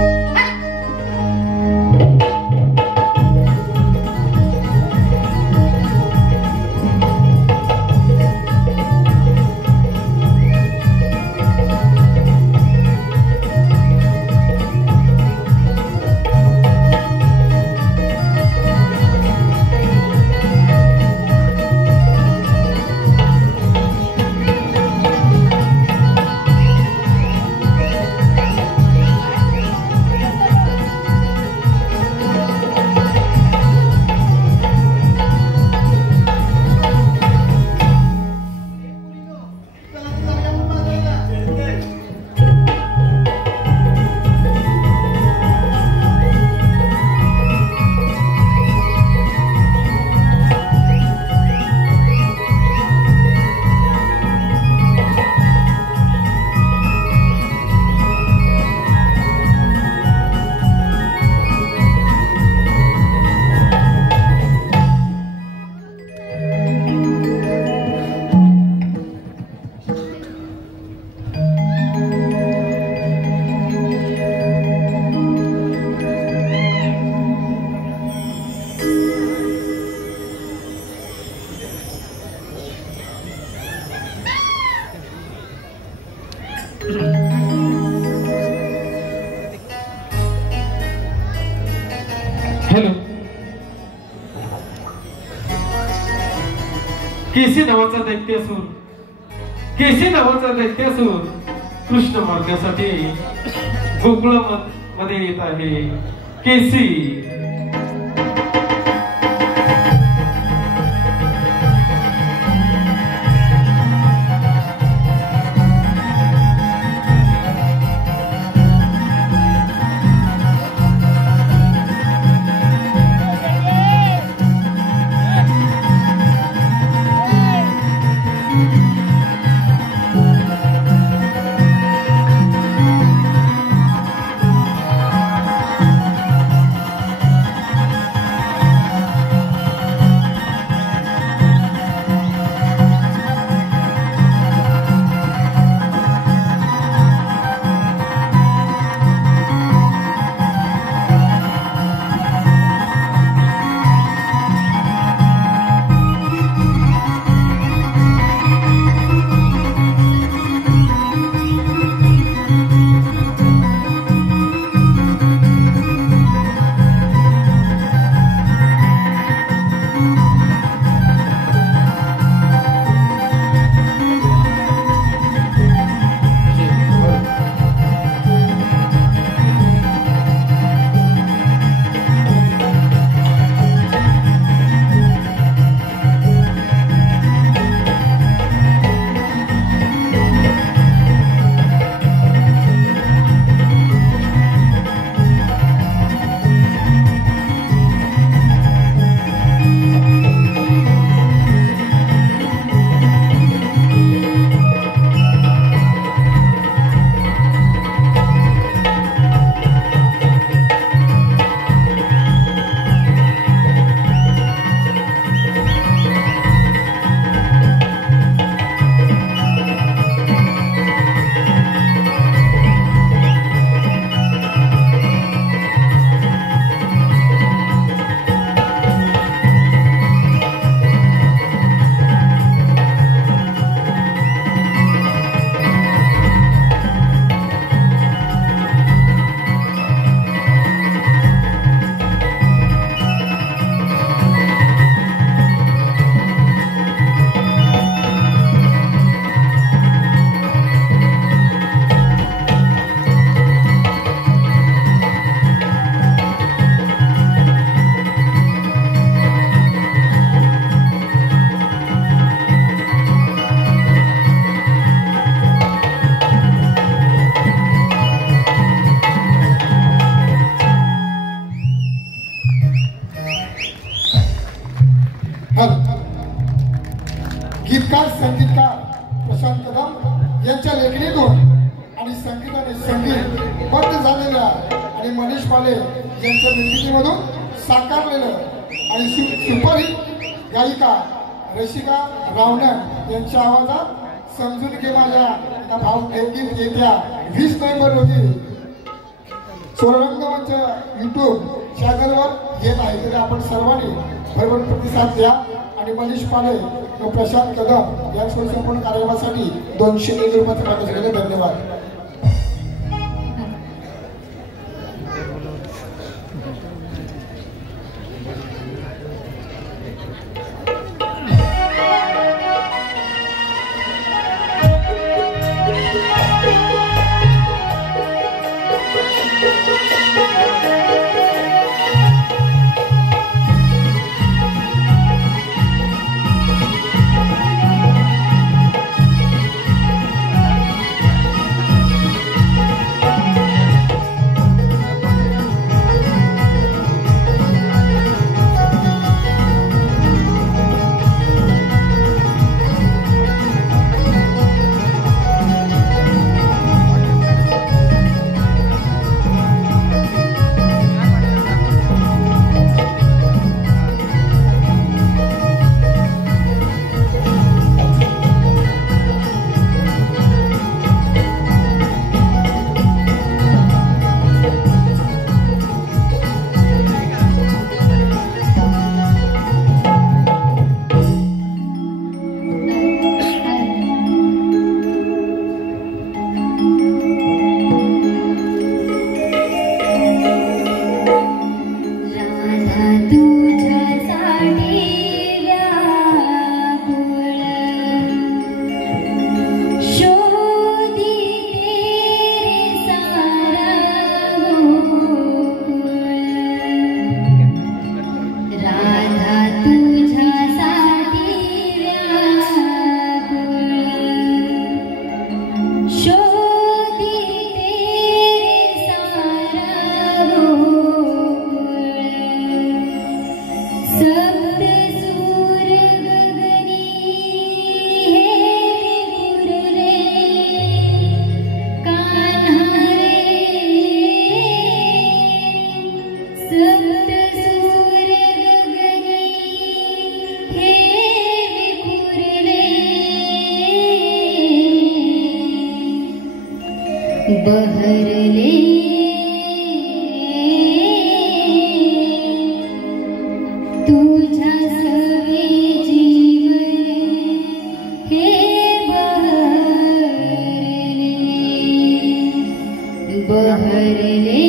हॅलो केसी नावाचा दैत्य असून कृष्ण मारण्यासाठी गोकुळामध्ये येत आहे केसी गीतकार संगीतकार प्रशांत कदम यांच्या लेखणीतून आणि संगीताने संगीतबद्ध झालेल्या आणि मनीष पाले यांच्या निर्मितीमधून साकारलेलं आणि सुपरहिट गायिका रसिका रावणन यांच्या आवाजात समजून घे माझ्या या भावगीत येत्या 20 नोव्हेंबर रोजी स्वररंगमंच YouTube चॅनलवर येत आहे. तरी आपण सर्वांनी भरभर प्रतिसाद द्या आणि मनीष पाले व प्रशांत कदम या संपूर्ण कार्यक्रमासाठी 201 रुपयाचे प्रकाश केले. धन्यवाद. बहरले तुझ्या सवे जीवन हे बहरले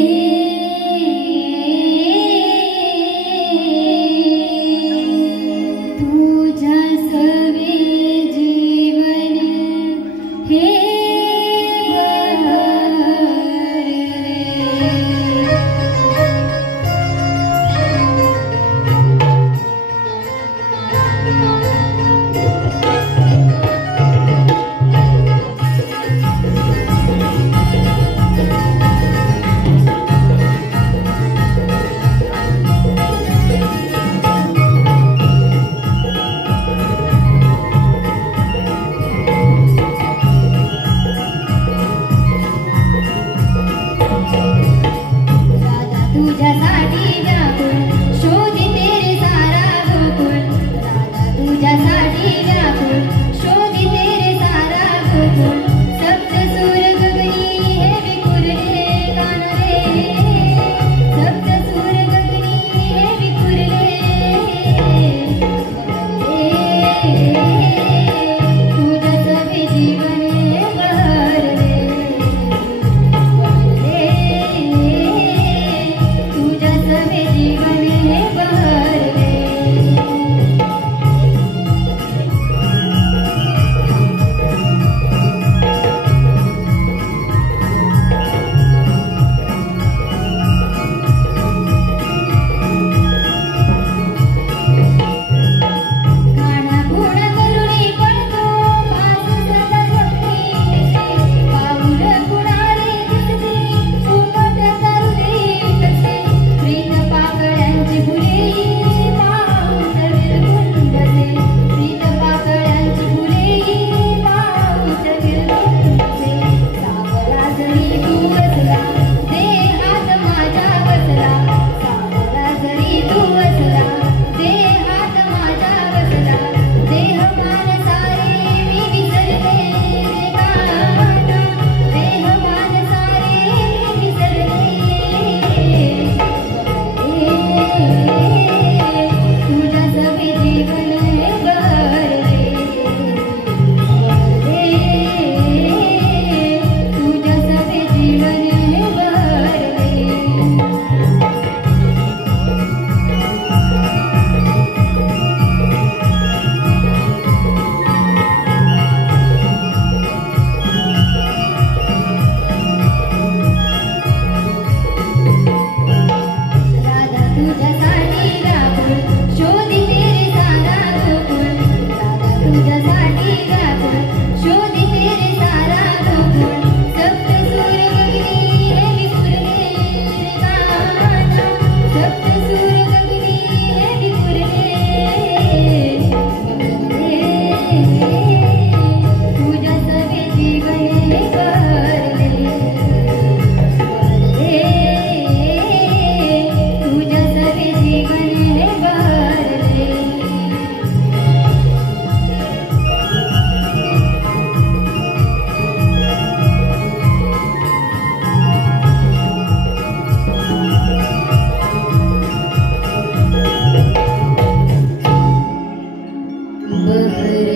बहरे